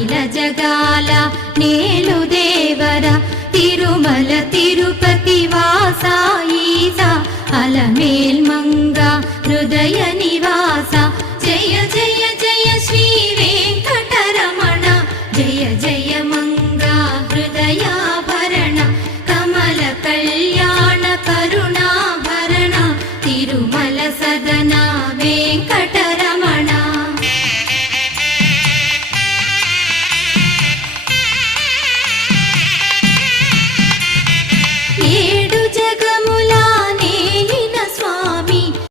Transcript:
అఖిల జగాల నేలు దేవర తిరుమల తిరుపతి వాసా ఈసా అలమేల్ మంగ హృదయ నివాస జయ జయ జయ శ్రీ వెంకటరమణ జయ జయ మంగ హృదయాభరణ కమల కళ్యాణ కరుణాభరణ తిరుమల సదన వెంకటరమణ